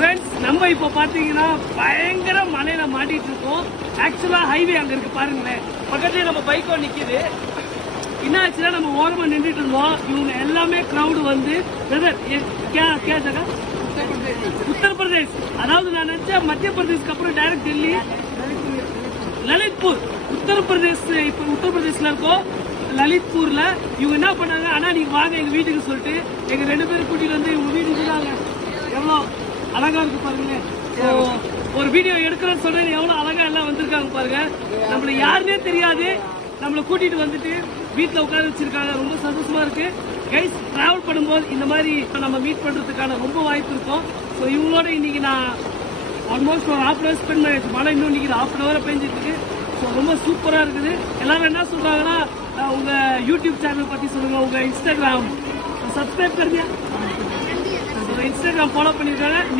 Friends நம்ம இப்போ பார்த்தீங்கன்னா பயங்கர மலையில மாட்டிட்டு இருக்கோம். ஆக்சுவலா ஹைவே அங்க இருக்கு பாருங்களேன், பக்கத்துலேயே நம்ம பைக்கோ நிக்குது. என்ன ஆச்சுன்னா நம்ம ஓரமா நின்றுட்டு இருந்தோம். இவங்க எல்லாமே கிரௌடு வந்து உத்தரப்பிரதேஷ், அதாவது நான் நினைச்சேன் மத்திய பிரதேஷ்க்கு அப்புறம் டைரக்ட் டெல்லி, லலித்பூர். உத்தரப்பிரதேஷ் இப்போ உத்தரப்பிரதேஷ்ல இருக்கோம், லலித்பூர்ல. இவங்க என்ன பண்ணாங்க, ஆனா நீங்க வாங்க எங்க வீட்டுக்கு சொல்லிட்டு எங்க 2 பேரும் கூட்டிட்டு வந்து இவங்க வீட்டுக்கு இருந்தாங்க. எவ்வளோ அழகா இருக்கு பாருங்களேன். ஒரு வீடியோ எடுக்கிறேன்னு சொல்றேன், எவ்வளவு அழகா எல்லாம் வந்திருக்காங்க பாருங்க. நம்மள யாருன்னே தெரியாது, நம்மளை கூட்டிட்டு வந்துட்டு வீட்டில் உட்கார வச்சிருக்காங்க. ரொம்ப சந்தோஷமா இருக்கு. கைஸ், டிராவல் பண்ணும்போது இந்த மாதிரி நம்ம மீட் பண்றதுக்கான ரொம்ப வாய்ப்பு இருக்கும். ஸோ இவங்களோட இன்னைக்கு நான் ஆல்மோஸ்ட் ஒரு 1/2 hour ஸ்பெண்ட் பண்ணிடுச்சு. மழை இன்னும் இன்னைக்கு 1/2 hour பெஞ்சிட்டு இருக்கு. ஸோ ரொம்ப சூப்பரா இருக்குது. எல்லாரும் என்ன சொல்றாங்கன்னா, உங்க யூடியூப் சேனல் பத்தி சொல்லுங்க, உங்க இன்ஸ்டாகிராம் சப்ஸ்கிரைப் பண்ணுங்க, இன்ஸ்டாகிராம் ஃபாலோ பண்ணிருக்காங்க.